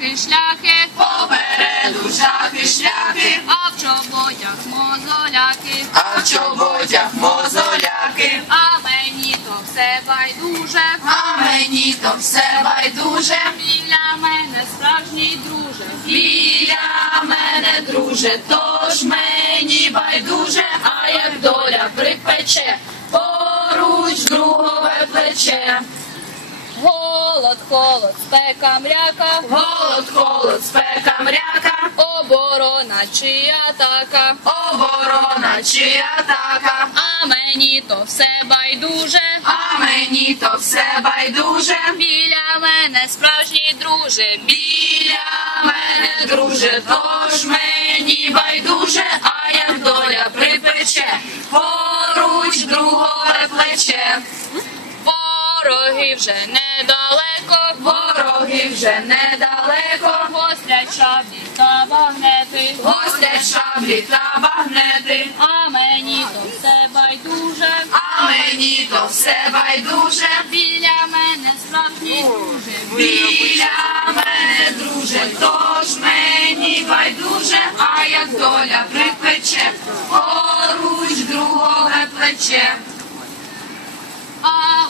жахи, шляхи, попереду жахи, шляхи, а в чоботях мозоляки, а в чоботях мозоляки, а мені то все байдуже, а мені то все байдуже. біля мене справжній друже. Біля мене, друже, тож мені байдуже, а як доля припече, поруч другове плече. Голод, холод, спека, мряка, Голод, холод, спека, мряка, оборона чи атака, оборона чи атака, а мені то все байдуже, а мені то все байдуже. біля мене справжній друже. Біля мене, друже, тож мені байдуже, а як доля припече, Вороги вже недалеко, Вороги вже недалеко, гострять шаблі та багнети, гостять шаблі та багнети, а мені то все байдуже, а мені то все байдуже. біля мене справжній друже. Біля мене, друже, тож мені байдуже, а як доля припече, поруч другове плече, А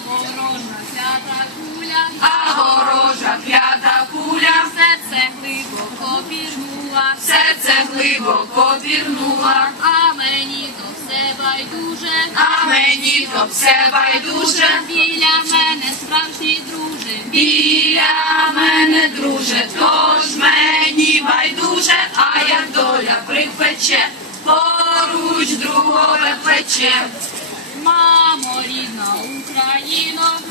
клята куля, а ворожа клята куля, серце глибоко пірнула, серце глибоко пірнула, а мені то все байдуже, а мені то все байдуже. біля мене справжній друже. Біля мене, друже, тож мені байдуже, а як доля припече, поруч другове плече. Мамо, рідна Україно, Мамо,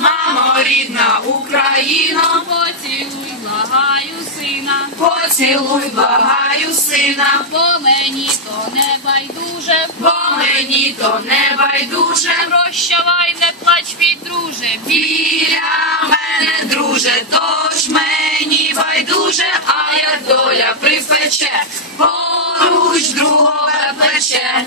рідна Україно, поцілуй, благаю сина, поцілуй, благаю сина, бо мені то не байдуже, бо мені то не байдуже. прощавай, не плач, мій друже, Біля мене, друже, тож мені байдуже, а як доля припече, поруч другове плече.